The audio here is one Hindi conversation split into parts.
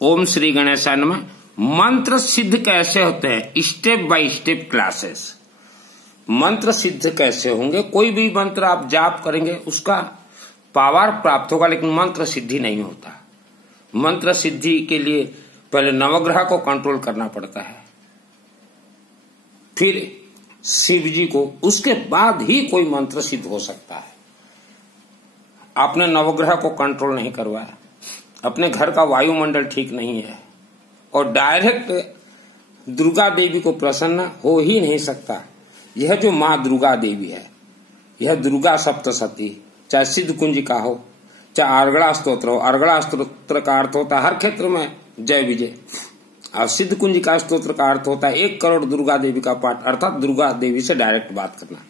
ओम श्री गणेशाय नमः। मंत्र सिद्ध कैसे होते हैं, स्टेप बाय स्टेप क्लासेस। मंत्र सिद्ध कैसे होंगे, कोई भी मंत्र आप जाप करेंगे उसका पावर प्राप्त होगा, लेकिन मंत्र सिद्धि नहीं होता। मंत्र सिद्धि के लिए पहले नवग्रह को कंट्रोल करना पड़ता है, फिर शिव जी को, उसके बाद ही कोई मंत्र सिद्ध हो सकता है। आपने नवग्रह को कंट्रोल नहीं करवाया, अपने घर का वायुमंडल ठीक नहीं है, और डायरेक्ट दुर्गा देवी को प्रसन्न हो ही नहीं सकता। यह जो माँ दुर्गा देवी है, यह दुर्गा सप्तशती, चाहे सिद्ध कुंजिका हो, चाहे अर्गड़ा स्तोत्र हो। अर्गड़ा स्तोत्र का अर्थ होता है हर क्षेत्र में जय विजय, और सिद्ध कुंजिका स्तोत्र का अर्थ होता है 1 करोड़ दुर्गा देवी का पाठ, अर्थात दुर्गा देवी से डायरेक्ट बात करना।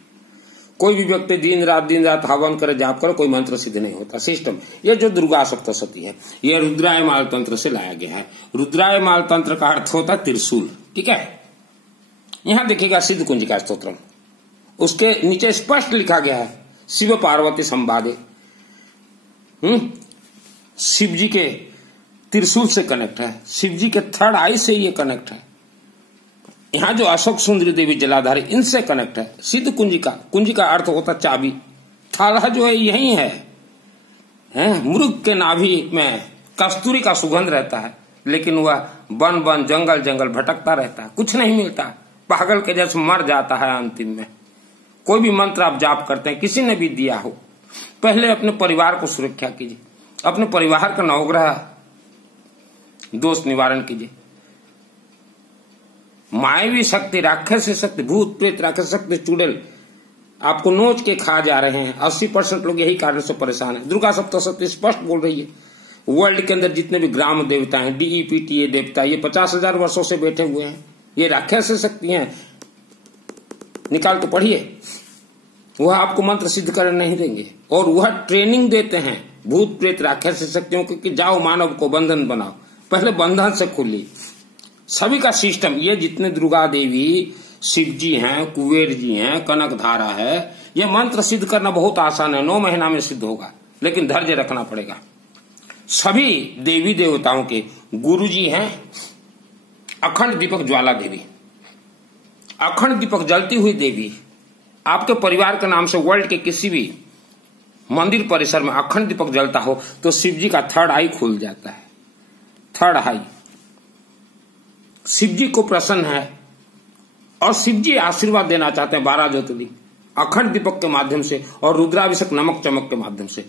कोई भी व्यक्ति दिन रात हवन करे, जाप करे, कोई मंत्र सिद्ध नहीं होता। सिस्टम ये जो दुर्गा सप्तशती है, यह रुद्रायमाल तंत्र से लाया गया है। रुद्रायमाल तंत्र का अर्थ होता है त्रिशूल, ठीक है। यहां देखिएगा सिद्ध कुंजिका स्तोत्रम, उसके नीचे स्पष्ट लिखा गया है शिव पार्वती संवादे। शिव जी के त्रिशूल से कनेक्ट है, शिव जी के थर्ड आई से ये कनेक्ट है। यहां जो अशोक सुंदरी देवी जलाधारी, इनसे कनेक्ट है। सिद्ध कुंजिका, कुंजिका अर्थ होता चाबी, थाला जो है यही है। मृग के नाभि में कस्तूरी का सुगंध रहता है, लेकिन वह वन वन जंगल जंगल भटकता रहता है, कुछ नहीं मिलता, पागल के जैसे मर जाता है अंतिम में। कोई भी मंत्र आप जाप करते हैं, किसी ने भी दिया हो, पहले अपने परिवार को सुरक्षा कीजिए, अपने परिवार का नवग्रह दोष निवारण कीजिए। मायावी शक्ति, राक्षस शक्ति, भूत प्रेत राक्षस शक्ति, चुड़ैल आपको नोच के खा जा रहे हैं। 80% लोग यही कारण से परेशान है। दुर्गा सप्तशती स्पष्ट बोल रही है, वर्ल्ड के अंदर जितने भी ग्राम देवता हैं, DEPTA देवता, ये 50,000 वर्षों से बैठे हुए हैं। ये राक्षस शक्ति हैं, निकाल के पढ़िए। वह आपको मंत्र सिद्ध करने नहीं देंगे, और वह ट्रेनिंग देते हैं भूत प्रेत राक्षस शक्तियों की कि जाओ मानव को बंधन बनाओ, पहले बंधन से खोलिए। सभी का सिस्टम, ये जितने दुर्गा देवी, शिव जी हैं, कुबेर जी हैं, कनक धारा है, ये मंत्र सिद्ध करना बहुत आसान है, 9 महीना में सिद्ध होगा, लेकिन धैर्य रखना पड़ेगा। सभी देवी देवताओं के गुरु जी हैं अखंड दीपक ज्वाला देवी, अखंड दीपक जलती हुई देवी। आपके परिवार के नाम से वर्ल्ड के किसी भी मंदिर परिसर में अखंड दीपक जलता हो तो शिव जी का थर्ड आई खुल जाता है। थर्ड आई शिव जी को प्रसन्न है, और शिव जी आशीर्वाद देना चाहते हैं 12 ज्योतिर्लिंग अखंड दीपक के माध्यम से और रुद्राभिषेक नमक चमक के माध्यम से।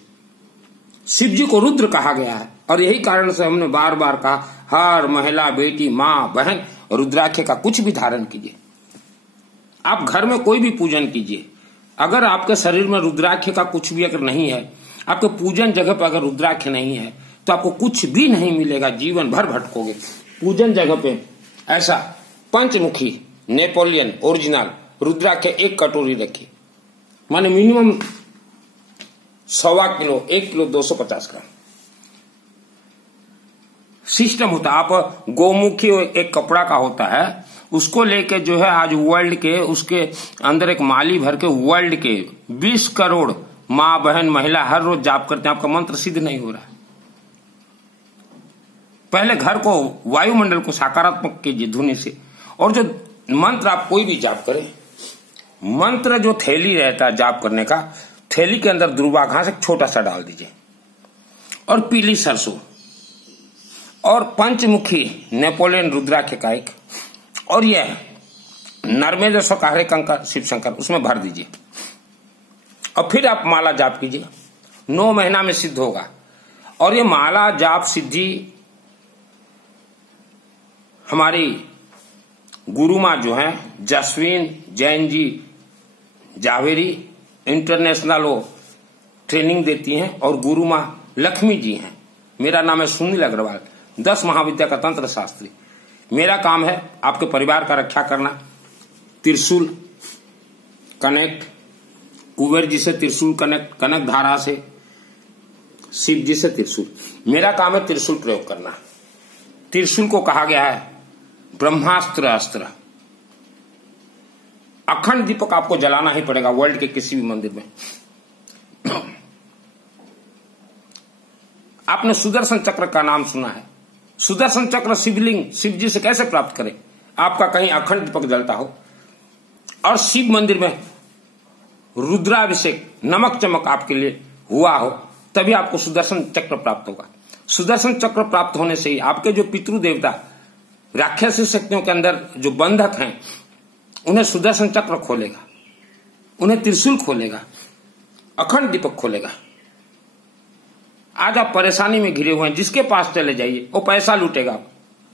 शिव जी को रुद्र कहा गया है, और यही कारण से हमने बार बार कहा हर महिला, बेटी, माँ, बहन रुद्राक्ष का कुछ भी धारण कीजिए। आप घर में कोई भी पूजन कीजिए, अगर आपके शरीर में रुद्राक्ष का कुछ भी अगर नहीं है, आपके पूजन जगह पर अगर रुद्राक्ष नहीं है, तो आपको कुछ भी नहीं मिलेगा, जीवन भर भटकोगे। पूजन जगह पे ऐसा पंचमुखी नेपोलियन ओरिजिनल रुद्राक्ष 1 कटोरी रखिए, माने मिनिमम 1.25 किलो, 1 किलो 250 ग्राम सिस्टम होता है। आप गोमुखी एक कपड़ा का होता है, उसको लेके जो है आज वर्ल्ड के, उसके अंदर एक माली भर के वर्ल्ड के 20 करोड़ माँ बहन महिला हर रोज जाप करते हैं। आपका मंत्र सिद्ध नहीं हो रहा है। पहले घर को, वायुमंडल को सकारात्मक कीजिए ध्वनि से। और जो मंत्र आप कोई भी जाप करें, मंत्र जो थैली रहता है जाप करने का, थैली के अंदर दुर्वा घास एक छोटा सा डाल दीजिए, और पीली सरसों, और पंचमुखी नेपोलियन रुद्राक्ष का एक, और यह नर्मेद सकारे कंकर शिव शंकर उसमें भर दीजिए, और फिर आप माला जाप कीजिए। 9 महीना में सिद्ध होगा। और ये माला जाप सिद्धि हमारी गुरु माँ जो है जसवीन जैन जी जावेरी, इंटरनेशनल वो ट्रेनिंग देती हैं, और गुरु माँ लक्ष्मी जी हैं। मेरा नाम है सुनील अग्रवाल, 10 महाविद्या का तंत्र शास्त्री। मेरा काम है आपके परिवार का रक्षा करना। त्रिशूल कनेक्ट, कुबेर जी से त्रिशूल कनेक्ट, कनक धारा से, शिव जी से त्रिशूल। मेरा काम है त्रिशूल प्रयोग करना। त्रिशूल को कहा गया है ब्रह्मास्त्र अस्त्र। अखंड दीपक आपको जलाना ही पड़ेगा वर्ल्ड के किसी भी मंदिर में। आपने सुदर्शन चक्र का नाम सुना है, सुदर्शन चक्र शिवलिंग शिव जी से कैसे प्राप्त करें? आपका कहीं अखंड दीपक जलता हो और शिव मंदिर में रुद्राभिषेक नमक चमक आपके लिए हुआ हो, तभी आपको सुदर्शन चक्र प्राप्त होगा। सुदर्शन चक्र प्राप्त होने से ही आपके जो पितृ देवता राक्षसी शक्तियों के अंदर जो बंधक हैं, उन्हें सुदर्शन चक्र खोलेगा, उन्हें त्रिशूल खोलेगा, अखंड दीपक खोलेगा। आज आप परेशानी में घिरे हुए हैं, जिसके पास चले जाइए वो पैसा लूटेगा।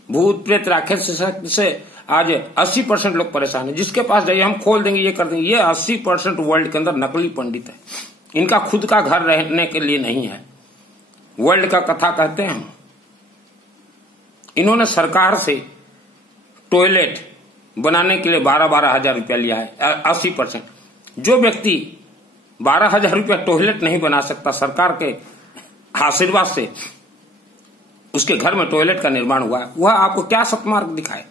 भूत प्रेत राक्षसी शक्ति से आज 80% लोग परेशान हैं। जिसके पास जाइए हम खोल देंगे, ये कर देंगे। ये 80% वर्ल्ड के अंदर नकली पंडित है। इनका खुद का घर रहने के लिए नहीं है। वर्ल्ड का कथा कहते हैं हम। इन्होंने सरकार से टॉयलेट बनाने के लिए 12-12 हजार रुपया लिया है। 80% जो व्यक्ति 12 हजार रुपया टॉयलेट नहीं बना सकता, सरकार के आशीर्वाद से उसके घर में टॉयलेट का निर्माण हुआ है, वह आपको क्या सत्मार्ग दिखाए?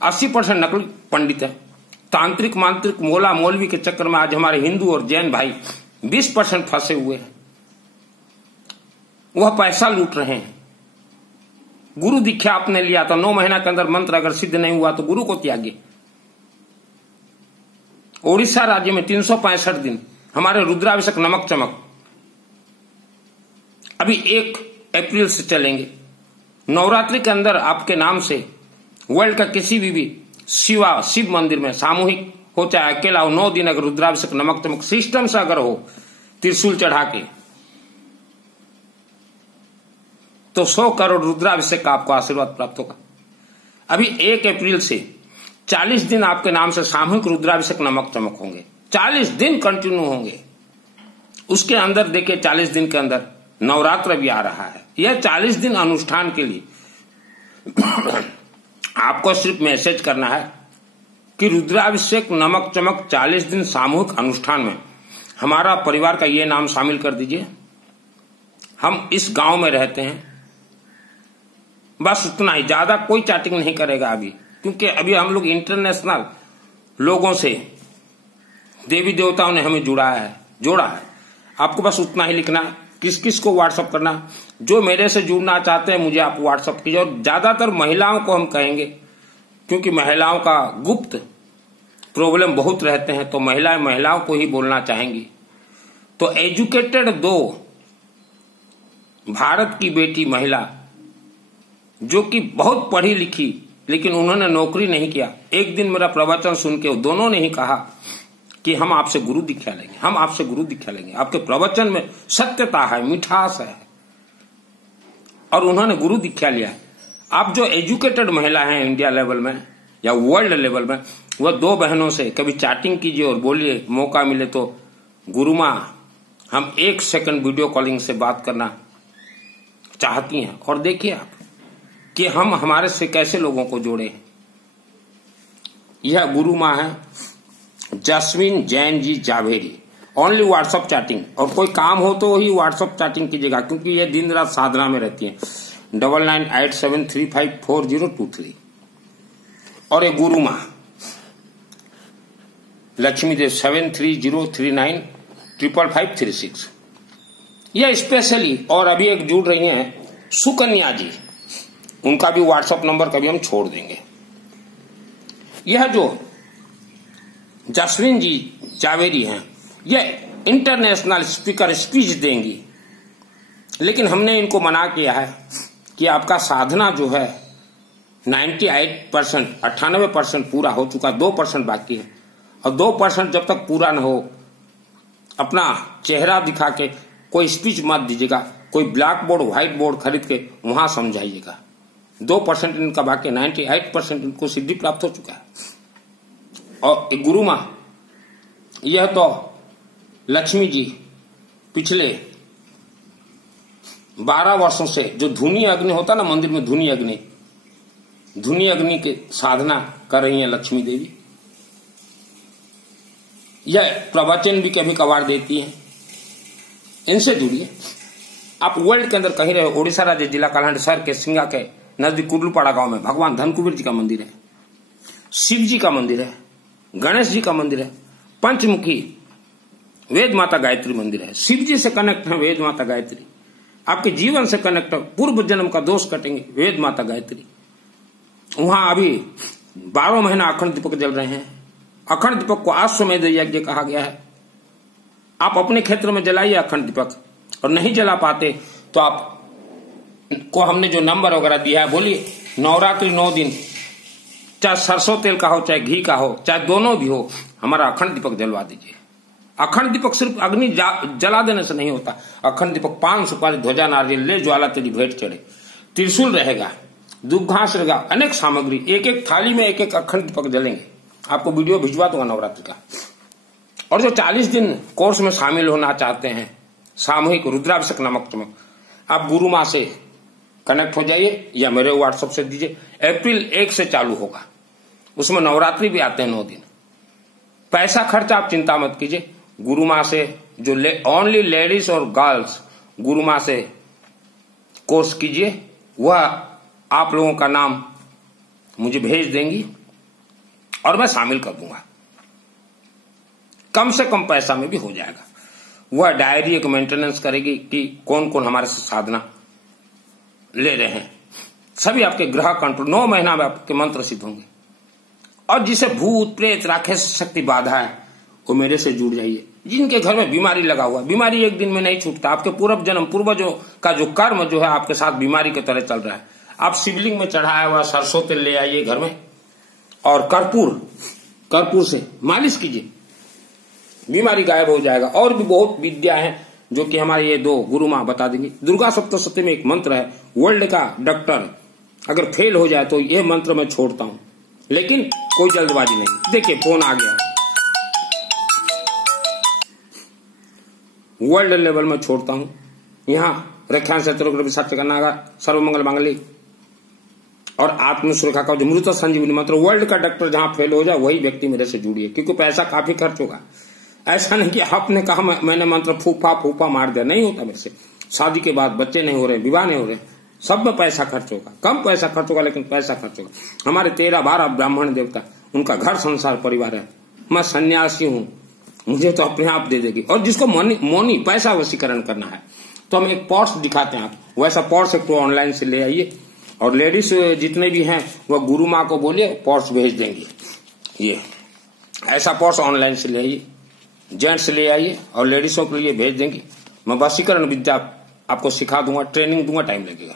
80% नकली पंडित है। तांत्रिक मांत्रिक मोला मौलवी के चक्कर में आज हमारे हिंदू और जैन भाई 20% फंसे हुए हैं। वह पैसा लूट रहे हैं। गुरु दीक्षा आपने लिया तो 9 महीना के अंदर मंत्र अगर सिद्ध नहीं हुआ तो गुरु को त्यागिए। ओडिशा राज्य में 365 दिन हमारे रुद्राभिषेक नमक चमक अभी 1 अप्रैल से चलेंगे। नवरात्रि के अंदर आपके नाम से वर्ल्ड का किसी भी शिव मंदिर में सामूहिक हो चाहे अकेला हो, 9 दिन अगर रुद्राभिषेक नमक चमक सिस्टम से अगर हो, त्रिशूल चढ़ा के, तो 100 करोड़ रुद्राभिषेक का आपको आशीर्वाद प्राप्त होगा। अभी 1 अप्रैल से 40 दिन आपके नाम से सामूहिक रुद्राभिषेक नमक चमक होंगे। 40 दिन कंटिन्यू होंगे। उसके अंदर देखिए 40 दिन के अंदर नवरात्र भी आ रहा है। यह 40 दिन अनुष्ठान के लिए आपको सिर्फ मैसेज करना है कि रुद्राभिषेक नमक चमक 40 दिन सामूहिक अनुष्ठान में हमारा परिवार का ये नाम शामिल कर दीजिए। हम इस गांव में रहते हैं, बस उतना ही, ज्यादा कोई चैटिंग नहीं करेगा अभी, क्योंकि अभी हम लोग इंटरनेशनल लोगों से, देवी देवताओं ने हमें जोड़ा है। आपको बस उतना ही लिखना है। किस किस को व्हाट्सअप करना, जो मेरे से जुड़ना चाहते हैं मुझे आप व्हाट्सअप कीजिए। और ज्यादातर महिलाओं को हम कहेंगे, क्योंकि महिलाओं का गुप्त प्रॉब्लम बहुत रहते हैं, तो महिलाओं को ही बोलना चाहेंगी। तो एजुकेटेड 2 भारत की बेटी महिला जो कि बहुत पढ़ी लिखी, लेकिन उन्होंने नौकरी नहीं किया, एक दिन मेरा प्रवचन सुन के दोनों ने ही कहा कि हम आपसे गुरु दीक्षा लेंगे, हम आपसे गुरु दीक्षा लेंगे। आपके प्रवचन में सत्यता है, मिठास है, और उन्होंने गुरु दीक्षा लिया है। आप जो एजुकेटेड महिला हैं इंडिया लेवल में या वर्ल्ड लेवल में, वह 2 बहनों से कभी चैटिंग कीजिए और बोलिए, मौका मिले तो गुरु मां हम 1 सेकंड वीडियो कॉलिंग से बात करना चाहती हैं। और देखिए आप कि हम हमारे से कैसे लोगों को जोड़े। यह गुरु मां है जस्मिन Jain ji Zaveri. Only WhatsApp chatting, और कोई काम हो तो ही व्हाट्सएप चैटिंग कीजिएगा, क्योंकि ये दिन रात साधना में रहती है। 9987354023। और ये गुरु मां लक्ष्मी देव 7303955536। यह स्पेशली, और अभी एक जुड़ रही हैं सुकन्या जी, उनका भी व्हाट्सएप नंबर कभी हम छोड़ देंगे। यह जो जस्विन जी जावेरी हैं, यह इंटरनेशनल स्पीकर स्पीच देंगी, लेकिन हमने इनको मना किया है कि आपका साधना जो है 98% पूरा हो चुका, 2% बाकी है। और 2% जब तक पूरा न हो, अपना चेहरा दिखा के कोई स्पीच मत दीजिएगा। कोई ब्लैक बोर्ड व्हाइट बोर्ड खरीद के वहां समझाइएगा। 2% इनका बाकी, 98% इनको सिद्धि प्राप्त हो चुका है। और गुरु मां, यह तो लक्ष्मी जी पिछले 12 वर्षों से जो धुनी अग्नि होता ना मंदिर में, धुनी अग्नि की साधना कर रही हैं लक्ष्मी देवी। यह प्रवचन भी कभी कभार देती हैं। इनसे जुड़िए। आप वर्ल्ड के अंदर कहीं रहे, ओडिशा राज्य जिला कालाहांडी शहर के सिंगा के नजदीक कुर्लुपाड़ा गांव में भगवान धनकुबेर जी का मंदिर है, शिव जी का मंदिर है, गणेश जी का मंदिर है, पंचमुखी वेद माता गायत्री मंदिर है। शिव जी से कनेक्ट है वेद माता गायत्री। आपके जीवन से कनेक्ट है, पूर्व जन्म का दोष कटेंगे वेद माता गायत्री। वहां अभी 12 महीना अखंड दीपक जल रहे हैं। अखंड दीपक को आश्वमेध यज्ञ कहा गया है। आप अपने क्षेत्र में जलाइए अखंड दीपक, और नहीं जला पाते तो आप को हमने जो नंबर वगैरह दिया है बोलिए। नवरात्रि 9 दिन, चाहे सरसों तेल का हो, चाहे घी का हो, चाहे दोनों भी हो, हमारा अखंड दीपक जलवा दीजिए। अखंड दीपक सिर्फ अग्नि जला देने से नहीं होता। अखंड दीपक 5 सुपारी, ध्वजा, नारियल ले, ज्वाला तेरी भेंट चढ़े, त्रिशूल रहेगा, दूब घास रहेगा, अनेक सामग्री, एक एक थाली में एक एक अखंड दीपक जलेंगे। आपको वीडियो भिजवा दूंगा नवरात्रि का। और जो 40 दिन कोर्स में शामिल होना चाहते हैं, सामूहिक रुद्राभिषेक नमक चमक, आप गुरु माँ से कनेक्ट हो जाइए या मेरे व्हाट्सएप से दीजिए। अप्रैल 1 से चालू होगा, उसमें नवरात्रि भी आते हैं 9 दिन। पैसा खर्च आप चिंता मत कीजिए। गुरु माँ से जो ओनली लेडीज और गर्ल्स गुरु माँ से कोर्स कीजिए, वह आप लोगों का नाम मुझे भेज देंगी और मैं शामिल कर दूंगा। कम से कम पैसा में भी हो जाएगा। वह डायरी एक मेंटेनेंस करेगी कि कौन कौन हमारे से साधना ले रहे हैं। सभी आपके ग्रह कंट्रोल 9 महीना में आपके मंत्र सिद्ध होंगे। और जिसे भूत प्रेत राक्षस शक्ति बाधा है, वो मेरे से जुड़ जाइए। जिनके घर में बीमारी लगा हुआ, बीमारी एक दिन में नहीं छूटता। आपके पूर्व जन्म पूर्वजों का जो कर्म जो है आपके साथ बीमारी की तरह चल रहा है। आप शिवलिंग में चढ़ाया हुआ सरसों तेल ले आइए घर में, और कर्पूर से मालिश कीजिए, बीमारी गायब हो जाएगा। और भी बहुत विद्या है जो कि हमारे ये 2 गुरु माँ बता देंगे। दुर्गा सप्तशती में एक मंत्र है, वर्ल्ड का डॉक्टर अगर फेल हो जाए तो ये मंत्र मैं छोड़ता हूं, लेकिन कोई जल्दबाजी नहीं। देखिए फोन आ गया, वर्ल्ड लेवल में छोड़ता हूं। यहां रख्यान से सर्वमंगल मांगलिक और आत्म सुरक्षा का जो मृत संजीवनी मंत्र, वर्ल्ड का डॉक्टर जहां फेल हो जाए वही व्यक्ति मेरे से जुड़िए, क्योंकि पैसा काफी खर्च होगा। ऐसा नहीं कि आपने कहा मैंने मंत्र फूफा मार दिया, नहीं होता मेरे से। शादी के बाद बच्चे नहीं हो रहे, विवाह नहीं हो रहे, सब में पैसा खर्च होगा। कम पैसा खर्च होगा लेकिन पैसा खर्च होगा। हमारे 13-12 ब्राह्मण देवता, उनका घर संसार परिवार है। मैं सन्यासी हूं, मुझे तो अपने आप दे देगी। और जिसको मोनी पैसा वशीकरण करना है तो हम एक पर्स दिखाते हैं, आप वैसा पर्स एक तो ऑनलाइन से ले आइए। और लेडीज जितने भी हैं वह गुरु माँ को बोलिए पर्स भेज देंगे। ये ऐसा पर्स ऑनलाइन से ले आइए, जेंट्स ले आइए और लेडीजों के लिए भेज देंगे। मैं वशीकरण विद्या आपको सिखा दूंगा, ट्रेनिंग दूंगा, टाइम लगेगा।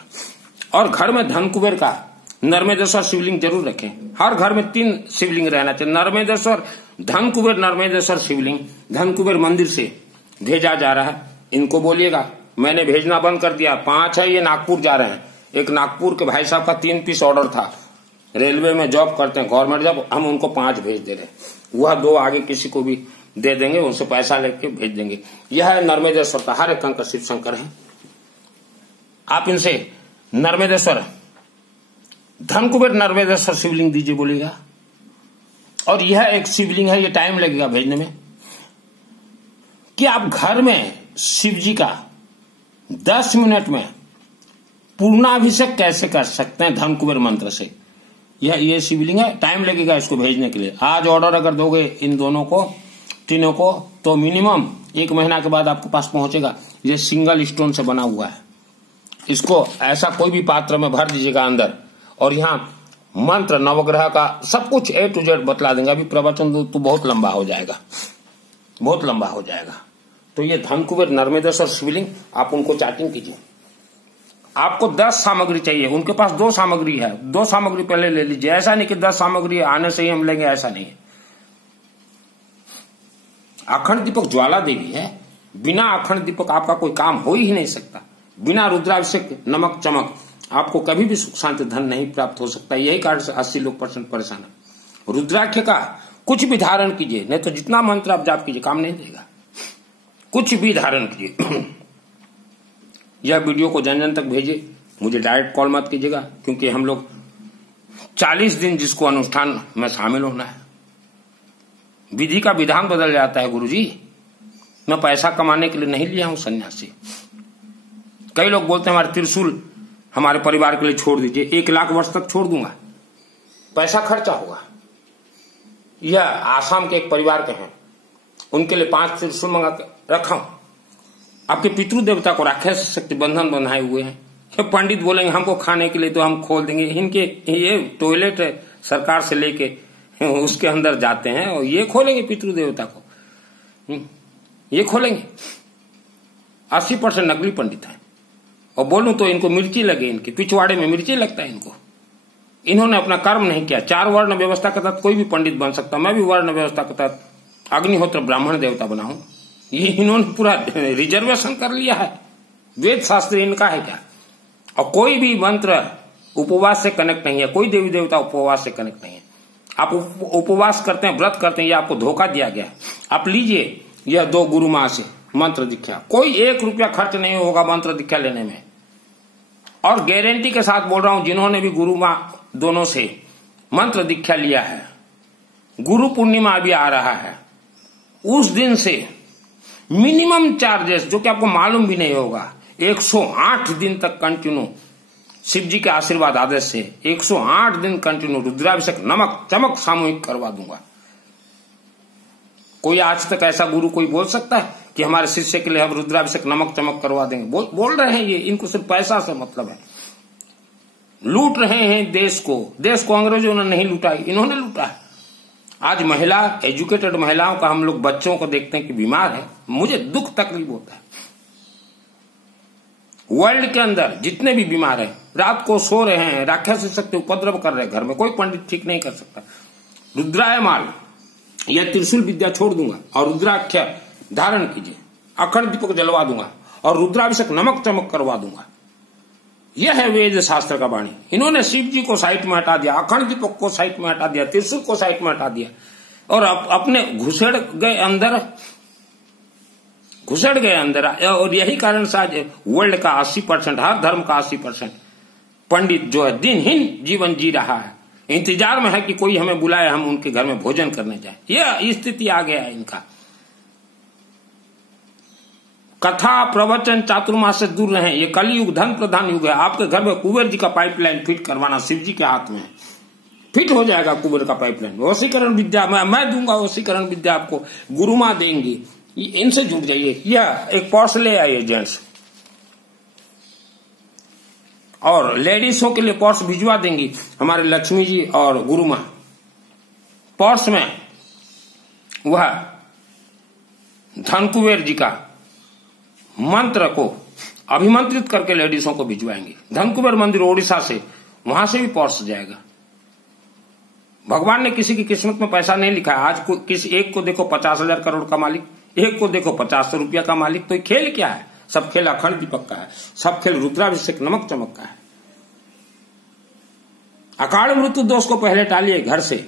और घर में धन कुबेर का नर्मदेश्वर शिवलिंग जरूर रखें। हर घर में 3 शिवलिंग रहना चाहिए। नर्मदेश्वर, धन कुबेर, नर्मदेश्वर शिवलिंग धन कुबेर मंदिर से भेजा जा रहा है। इनको बोलिएगा मैंने भेजना बंद कर दिया। 5 है, ये नागपुर जा रहे हैं। एक नागपुर के भाई साहब का 3 पीस ऑर्डर था, रेलवे में जॉब करते हैं, गवर्नमेंट जॉब, हम उनको 5 भेज दे रहे। वह 2 आगे किसी को भी दे देंगे, उनसे पैसा लेके भेज देंगे। यह है नर्मदेश्वर का, हर एक अंक शिव शंकर है। आप इनसे नर्मदेश्वर, धन कुबेर नर्मदेश्वर शिवलिंग दीजिए बोलिएगा। और यह एक शिवलिंग है, ये टाइम लगेगा भेजने में। कि आप घर में शिव जी का 10 मिनट में पूर्णाभिषेक कैसे कर सकते हैं धन कुबेर मंत्र से। ये शिवलिंग है, टाइम लगेगा इसको भेजने के लिए। आज ऑर्डर अगर दोगे इन दोनों को, तीनों को, तो मिनिमम 1 महीना के बाद आपके पास पहुंचेगा। ये सिंगल स्टोन से बना हुआ है। इसको ऐसा कोई भी पात्र में भर दीजिएगा अंदर, और यहाँ मंत्र, नवग्रह का सब कुछ A to Z बतला देंगे। अभी प्रवचन तो बहुत लंबा हो जाएगा, बहुत लंबा हो जाएगा। तो ये धन कुबेर नर्मदेश्वर शिवलिंग, आप उनको चैटिंग कीजिए। आपको 10 सामग्री चाहिए, उनके पास 2 सामग्री है, 2 सामग्री पहले ले लीजिए। ऐसा नहीं कि 10 सामग्री आने से ही हम लेंगे, ऐसा नहीं है। अखंड दीपक ज्वाला देवी है, बिना अखंड दीपक आपका कोई काम हो ही नहीं सकता। बिना रुद्राभिषेक नमक चमक आपको कभी भी सुख शांति धन नहीं प्राप्त हो सकता। यही कारण से 80 लोग % परेशान है। रुद्राक्ष का कुछ भी धारण कीजिए, नहीं तो जितना मंत्र आप जाप कीजिए काम नहीं देगा। कुछ भी धारण कीजिए। यह वीडियो को जन जन तक भेजिए, मुझे डायरेक्ट कॉल मत कीजिएगा, क्योंकि हम लोग 40 दिन जिसको अनुष्ठान में शामिल होना है, विधि का विधान बदल जाता है। गुरुजी मैं पैसा कमाने के लिए नहीं लिया हूं सन्यासी। कई लोग बोलते हैं हमारे त्रिशूल हमारे परिवार के लिए छोड़ दीजिए। 1 लाख वर्ष तक छोड़ दूंगा, पैसा खर्चा होगा। यह आसाम के एक परिवार के हैं, उनके लिए 5 त्रिशूल मंगा के रखा हूं। आपके पितृ देवता को राक्षस शक्ति बंधन बंधाए हुए हैं। ये पंडित बोलेंगे हमको खाने के लिए तो हम खोल देंगे। इनके ये टॉयलेट है सरकार से लेके उसके अंदर जाते हैं और ये खोलेंगे पितृ देवता को, ये खोलेंगे। 80% नकली पंडित है। और बोलूं तो इनको मिर्ची लगे, इनके पिछवाड़े में मिर्ची लगता है इनको। इन्होंने अपना कर्म नहीं किया। 4 वर्ण व्यवस्था के तहत कोई भी पंडित बन सकता। मैं भी वर्ण व्यवस्था के तहत अग्निहोत्र ब्राह्मण देवता बना हूं। ये इन्होंने पूरा रिजर्वेशन कर लिया है। वेद शास्त्र इनका है क्या? और कोई भी मंत्र उपवास से कनेक्ट नहीं है। कोई देवी देवता उपवास से कनेक्ट नहीं है। आप उपवास करते हैं, व्रत करते हैं, ये आपको धोखा दिया गया है। आप लीजिए यह 2 गुरु मां से मंत्र दीक्षा, कोई 1 रुपया खर्च नहीं होगा मंत्र दीक्षा लेने में। और गारंटी के साथ बोल रहा हूं, जिन्होंने भी गुरु मां दोनों से मंत्र दीक्षा लिया है, गुरु पूर्णिमा भी आ रहा है, उस दिन से मिनिमम चार्जेस, जो कि आपको मालूम भी नहीं होगा, 108 दिन तक कंटिन्यू शिव जी के आशीर्वाद आदेश से 108 दिन कंटिन्यू रुद्राभिषेक नमक चमक सामूहिक करवा दूंगा। कोई आज तक ऐसा गुरु कोई बोल सकता है कि हमारे शिष्य के लिए हम रुद्राभिषेक नमक चमक करवा देंगे? बोल रहे हैं ये, इनको सिर्फ पैसा से मतलब है। लूट रहे हैं देश को अंग्रेजों ने नहीं लूटा, इन्होंने लूटा है। आज महिला, एजुकेटेड महिलाओं का हम लोग बच्चों को देखते हैं कि बीमार है, मुझे दुख तकलीफ होता है। वर्ल्ड के अंदर जितने भी बीमार हैं, रात को सो रहे हैं, राक्षस शक्ति उपद्रव कर रहे हैं घर में, कोई पंडित ठीक नहीं कर सकता। रुद्रायमाल यह त्रिशूल विद्या छोड़ दूंगा और रुद्राक्ष धारण कीजिए, अखंड दीपक जलवा दूंगा और रुद्राभिषेक नमक चमक करवा दूंगा। यह है वेद शास्त्र का वाणी। इन्होंने शिव जी को साइड में हटा दिया, अखंड दीपक को साइड में हटा दिया, त्रिशूल को साइड में हटा दिया और अपने घुसड़ गए अंदर। और यही कारण से आज वर्ल्ड का 80%, हर धर्म का 80% पंडित जो है दिनहीन जीवन जी रहा है, इंतजार में है कि कोई हमें बुलाए, हम उनके घर में भोजन करने जाए। यह स्थिति आ गया है इनका। कथा प्रवचन चातुर्मास से दूर रहें। ये कलयुग धन प्रधान युग है। आपके घर में कुबेर जी का पाइपलाइन फिट करवाना शिव जी के हाथ में है। फिट हो जाएगा कुबेर का पाइपलाइन। वशीकरण विद्या मैं दूंगा, वशीकरण विद्या आपको गुरु मां देंगी। इनसे जुड़ जाइए। यह एक पर्स ले आइए जेंट्स, और लेडीजों के लिए पर्स भिजवा देंगी हमारे लक्ष्मी जी और गुरु मां। पर्स में वह धन कुबेर जी का मंत्र को अभिमंत्रित करके लेडीजों को भिजवाएंगे। धन कुबेर मंदिर ओडिशा से, वहां से भी पर्स जाएगा। भगवान ने किसी की किस्मत में पैसा नहीं लिखा। आज किसी एक को देखो 50,000 करोड़ का मालिक, एक को देखो 50 रुपया का मालिक। तो खेल क्या है? सब खेल अखंड दीपक का है, सब खेल रुद्राभिषेक नमक चमक का है। अकाल मृत्यु दोष को पहले टालिए घर से।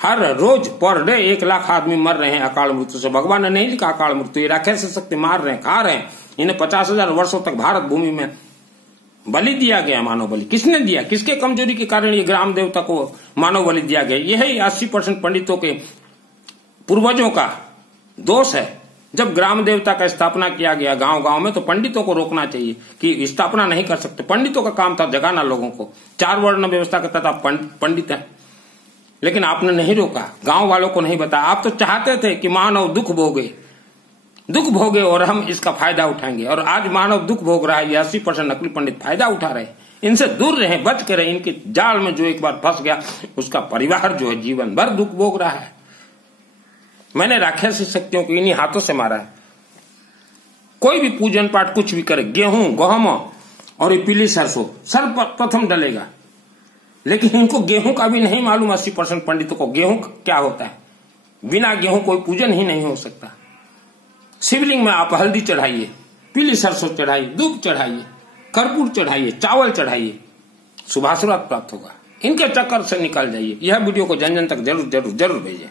हर रोज पर डे 1 लाख आदमी मर रहे हैं अकाल मृत्यु से। भगवान ने नहीं लिखा अकाल मृत्यु। ये राक्षस शक्ति मार रहे हैं, खा रहे हैं। इन्हें 50,000 वर्षों तक भारत भूमि में बलि दिया गया। मानव बलि किसने दिया? किसके कमजोरी के कारण ये ग्राम देवता को मानव बलि दिया गया? यही 80% पंडितों के पूर्वजों का दोष है। जब ग्राम देवता का स्थापना किया गया गांव गांव में, तो पंडितों को रोकना चाहिए कि स्थापना नहीं कर सकते। पंडितों का काम था जगाना लोगों को। 4 वर्ण व्यवस्था के तहत आप पंडित हैं, लेकिन आपने नहीं रोका, गांव वालों को नहीं बताया। आप तो चाहते थे कि मानव दुख भोगे और हम इसका फायदा उठाएंगे। और आज मानव दुख भोग रहा है। 80% नकली पंडित फायदा उठा रहे हैं। इनसे दूर रहे, बच के रहे। इनके जाल में जो एक बार फंस गया, उसका परिवार जो है जीवन भर दुख भोग रहा है। मैंने राक्षसी शक्तियों को इन्हीं हाथों से मारा है। कोई भी पूजन पाठ कुछ भी करे, गेहूं गहम और ये पीली सरसों सर्वप्रथम डलेगा। लेकिन इनको गेहूं का भी नहीं मालूम। 80% पंडितों को गेहूं क्या होता है। बिना गेहूं कोई पूजन ही नहीं हो सकता। शिवलिंग में आप हल्दी चढ़ाइए, पीली सरसों चढ़ाइए, दूध चढ़ाइए, कर्पूर चढ़ाइए, चावल चढ़ाइए, शुभाशीर्वाद प्राप्त होगा। इनके चक्कर से निकल जाइए। यह वीडियो को जन जन तक जरूर भेजें।